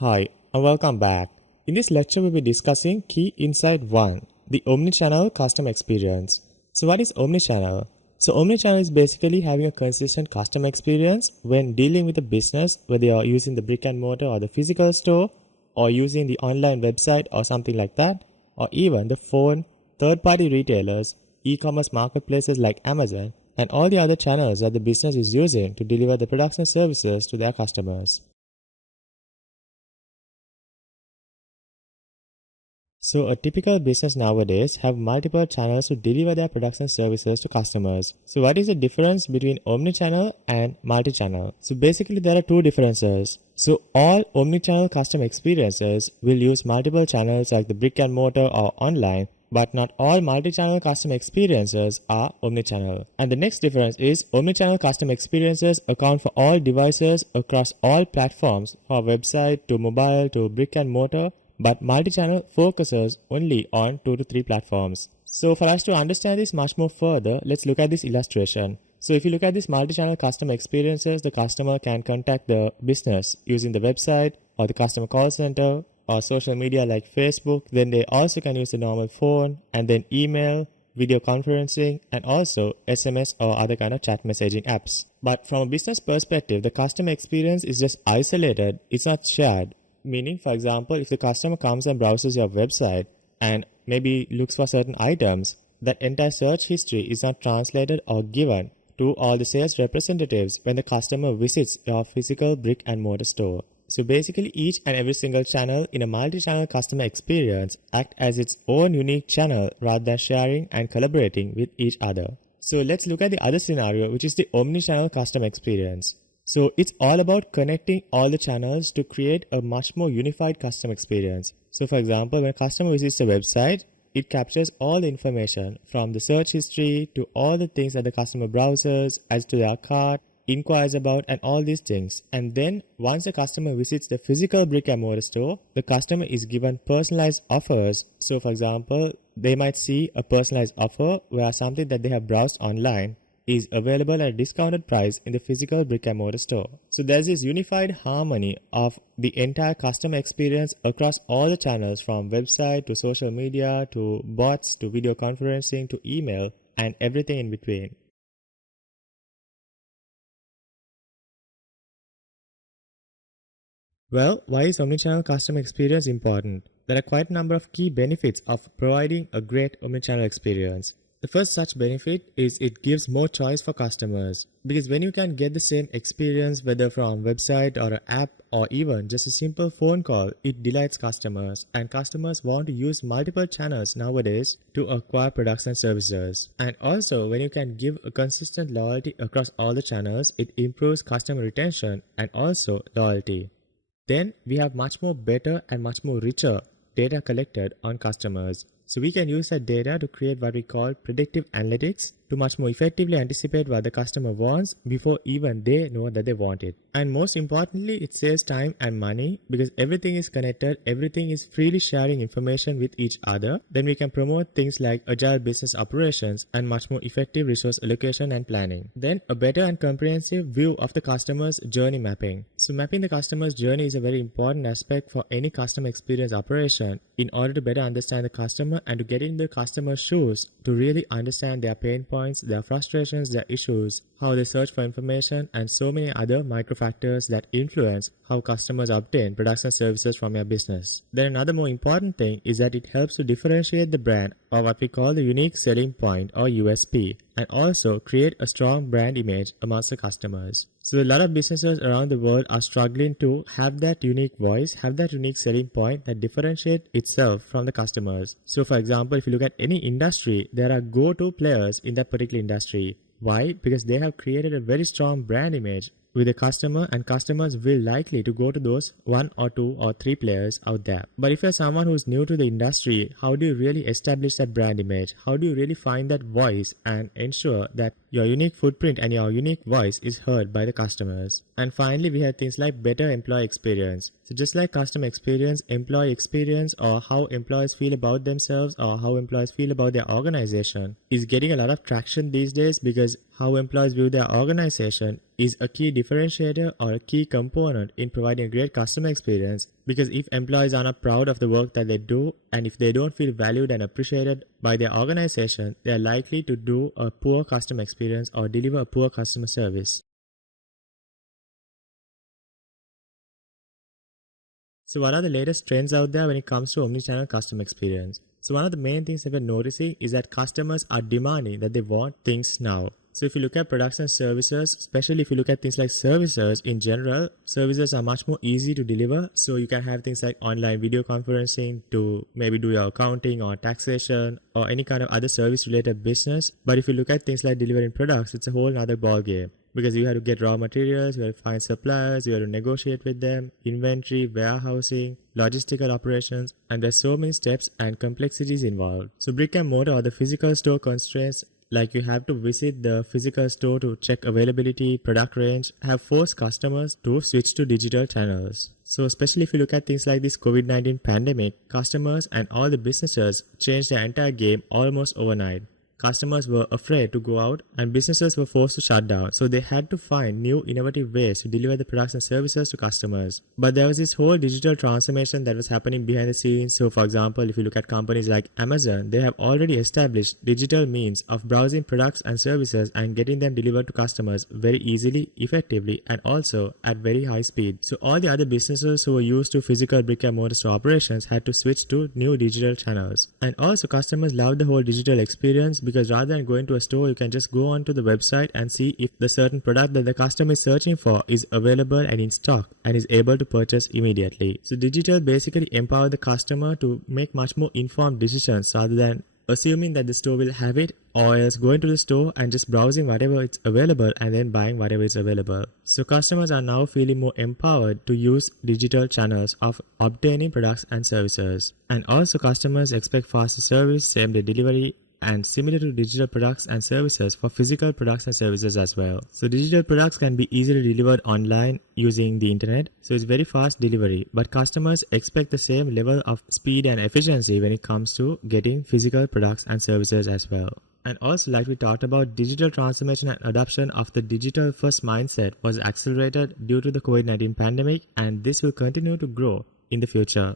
Hi, and welcome back. In this lecture, we'll be discussing Key Insight 1, the Omnichannel Customer Experience. So what is Omnichannel? So Omnichannel is basically having a consistent customer experience when dealing with a business, whether you're using the brick and mortar or the physical store, or using the online website or something like that, or even the phone, third-party retailers, e-commerce marketplaces like Amazon, and all the other channels that the business is using to deliver the products and services to their customers. So a typical business nowadays have multiple channels to deliver their products and services to customers. So what is the difference between omnichannel and multi-channel? So basically there are two differences. So all omnichannel customer experiences will use multiple channels like the brick and mortar or online, but not all multi-channel customer experiences are omnichannel. And the next difference is omnichannel customer experiences account for all devices across all platforms, from website to mobile to brick and mortar, but multi-channel focuses only on 2 to 3 platforms. So for us to understand this much more further, let's look at this illustration. So if you look at this multi-channel customer experiences, the customer can contact the business using the website or the customer call center or social media like Facebook. Then they also can use the normal phone and then email, video conferencing, and also SMS or other kind of chat messaging apps. But from a business perspective, the customer experience is just isolated. It's not shared. Meaning, for example, if the customer comes and browses your website and maybe looks for certain items, that entire search history is not translated or given to all the sales representatives when the customer visits your physical brick and mortar store. So basically each and every single channel in a multi-channel customer experience act as its own unique channel rather than sharing and collaborating with each other. So let's look at the other scenario, which is the omni-channel customer experience. So it's all about connecting all the channels to create a much more unified customer experience. So for example, when a customer visits the website, it captures all the information from the search history to all the things that the customer browses, adds to their cart, inquires about, and all these things. And then once the customer visits the physical brick and mortar store, the customer is given personalized offers. So for example, they might see a personalized offer where something that they have browsed online is available at a discounted price in the physical brick and mortar store. So there's this unified harmony of the entire customer experience across all the channels, from website to social media to bots to video conferencing to email and everything in between. Well, why is omnichannel customer experience important? There are quite a number of key benefits of providing a great omnichannel experience. The first such benefit is it gives more choice for customers, because when you can get the same experience whether from website or an app or even just a simple phone call, it delights customers, and customers want to use multiple channels nowadays to acquire products and services. And also when you can give a consistent loyalty across all the channels, it improves customer retention and also loyalty. Then we have much more better and much more richer data collected on customers. So we can use that data to create what we call predictive analytics to much more effectively anticipate what the customer wants before even they know that they want it. And most importantly, it saves time and money because everything is connected, everything is freely sharing information with each other. Then we can promote things like agile business operations and much more effective resource allocation and planning. Then a better and comprehensive view of the customer's journey mapping. So mapping the customer's journey is a very important aspect for any customer experience operation in order to better understand the customer and to get in the customer's shoes to really understand their pain points, their frustrations, their issues, how they search for information, and so many other micro factors that influence how customers obtain products and services from your business. Then another more important thing is that it helps to differentiate the brand, or what we call the unique selling point or USP, and also create a strong brand image amongst the customers. So a lot of businesses around the world are struggling to have that unique voice, have that unique selling point that differentiate itself from the customers. So for example, if you look at any industry, there are go-to players in that particular industry. Why? Because they have created a very strong brand image with the customer, and customers will likely to go to those 1 or 2 or 3 players out there. But if you're someone who's new to the industry, how do you really establish that brand image? How do you really find that voice and ensure that your unique footprint and your unique voice is heard by the customers? And finally, we have things like better employee experience. So just like customer experience, employee experience, or how employees feel about themselves or how employees feel about their organization is getting a lot of traction these days, because how employees view their organization is a key differentiator or a key component in providing a great customer experience, because if employees are not proud of the work that they do and if they don't feel valued and appreciated by their organization, they are likely to do a poor customer experience or deliver a poor customer service. So what are the latest trends out there when it comes to omnichannel customer experience? So one of the main things that we're noticing is that customers are demanding that they want things now. So if you look at products and services, especially if you look at things like services in general, services are much more easy to deliver. So you can have things like online video conferencing to maybe do your accounting or taxation or any kind of other service related business. But if you look at things like delivering products, it's a whole other ball game, because you have to get raw materials, you have to find suppliers, you have to negotiate with them, inventory, warehousing, logistical operations, and there's so many steps and complexities involved. So brick and mortar or the physical store constraints, like you have to visit the physical store to check availability, product range, have forced customers to switch to digital channels. So especially if you look at things like this COVID-19 pandemic, customers and all the businesses changed their entire game almost overnight. Customers were afraid to go out and businesses were forced to shut down, so they had to find new innovative ways to deliver the products and services to customers. But there was this whole digital transformation that was happening behind the scenes. So for example, if you look at companies like Amazon, they have already established digital means of browsing products and services and getting them delivered to customers very easily, effectively, and also at very high speed. So all the other businesses who were used to physical brick and mortar store operations had to switch to new digital channels. And also customers loved the whole digital experience, because rather than going to a store, you can just go onto the website and see if the certain product that the customer is searching for is available and in stock and is able to purchase immediately. So digital basically empower the customer to make much more informed decisions rather than assuming that the store will have it, or else going to the store and just browsing whatever it's available and then buying whatever is available. So customers are now feeling more empowered to use digital channels of obtaining products and services. And also customers expect faster service, same day delivery, and similar to digital products and services for physical products and services as well. So digital products can be easily delivered online using the internet, so it's very fast delivery, but customers expect the same level of speed and efficiency when it comes to getting physical products and services as well. And also, like we talked about, digital transformation and adoption of the digital first mindset was accelerated due to the COVID-19 pandemic, and this will continue to grow in the future.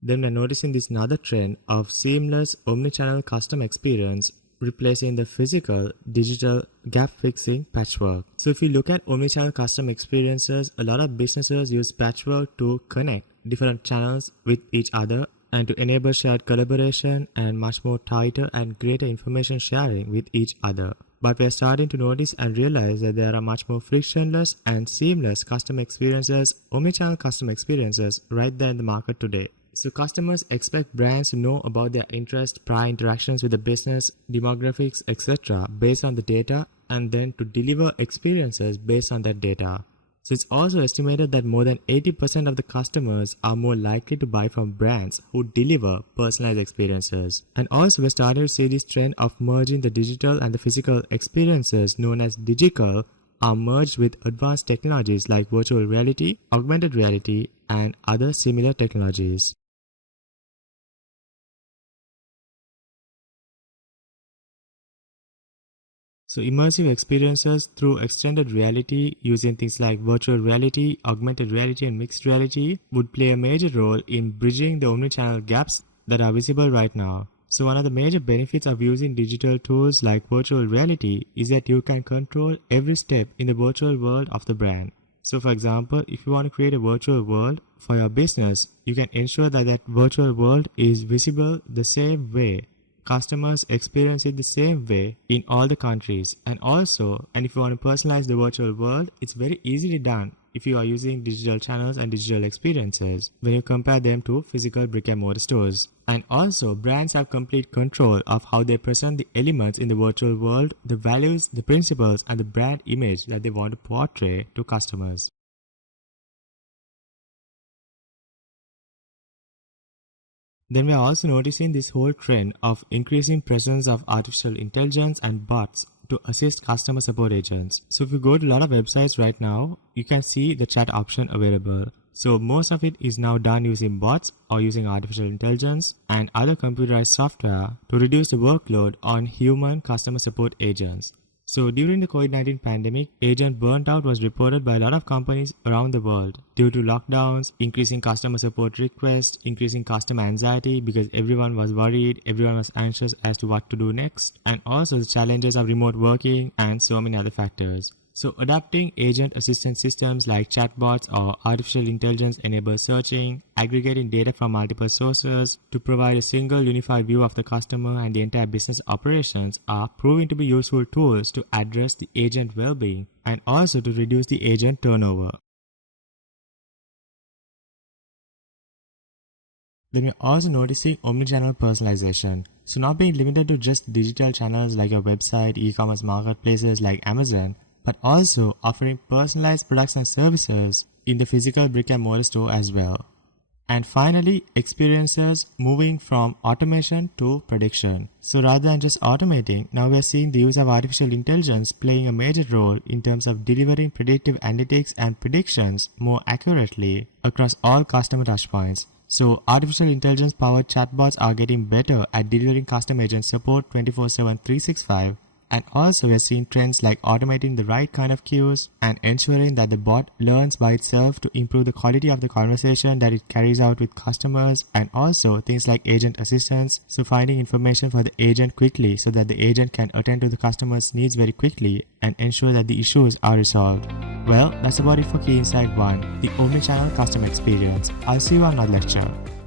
Then we're noticing this another trend of seamless omnichannel custom experience replacing the physical digital gap fixing patchwork. So if you look at omnichannel custom experiences, a lot of businesses use patchwork to connect different channels with each other and to enable shared collaboration and much more tighter and greater information sharing with each other. But we're starting to notice and realize that there are much more frictionless and seamless custom experiences, omnichannel custom experiences right there in the market today. So customers expect brands to know about their interests, prior interactions with the business, demographics, etc. based on the data, and then to deliver experiences based on that data. So it's also estimated that more than 80% of the customers are more likely to buy from brands who deliver personalized experiences. And also we're starting to see this trend of merging the digital and the physical experiences known as digital are merged with advanced technologies like virtual reality, augmented reality, and other similar technologies. So immersive experiences through extended reality using things like virtual reality, augmented reality, and mixed reality would play a major role in bridging the omnichannel gaps that are visible right now. So one of the major benefits of using digital tools like virtual reality is that you can control every step in the virtual world of the brand. So for example, if you want to create a virtual world for your business, you can ensure that that virtual world is visible the same way. Customers experience it the same way in all the countries. And if you want to personalize the virtual world, it's very easily done if you are using digital channels and digital experiences when you compare them to physical brick and mortar stores. And also, brands have complete control of how they present the elements in the virtual world, the values, the principles, and the brand image that they want to portray to customers. Then we are also noticing this whole trend of increasing presence of artificial intelligence and bots to assist customer support agents. So if you go to a lot of websites right now, you can see the chat option available. So most of it is now done using bots or using artificial intelligence and other computerized software to reduce the workload on human customer support agents. So during the COVID-19 pandemic, agent burnt out was reported by a lot of companies around the world due to lockdowns, increasing customer support requests, increasing customer anxiety because everyone was worried, everyone was anxious as to what to do next, and also the challenges of remote working and so many other factors. So adapting agent assistance systems like chatbots or artificial intelligence enabled searching, aggregating data from multiple sources to provide a single unified view of the customer and the entire business operations are proving to be useful tools to address the agent well-being and also to reduce the agent turnover. Then we're also noticing omnichannel personalization. So not being limited to just digital channels like your website, e-commerce marketplaces like Amazon, but also offering personalized products and services in the physical brick and mortar store as well. And finally, experiences moving from automation to prediction. So rather than just automating, now we are seeing the use of artificial intelligence playing a major role in terms of delivering predictive analytics and predictions more accurately across all customer touchpoints. So artificial intelligence powered chatbots are getting better at delivering custom agent support 24/7 365. And also we're seeing trends like automating the right kind of queues and ensuring that the bot learns by itself to improve the quality of the conversation that it carries out with customers, and also things like agent assistance, so finding information for the agent quickly so that the agent can attend to the customer's needs very quickly and ensure that the issues are resolved. Well, that's about it for Key Insight 1, the Omnichannel Customer Experience. I'll see you on another lecture.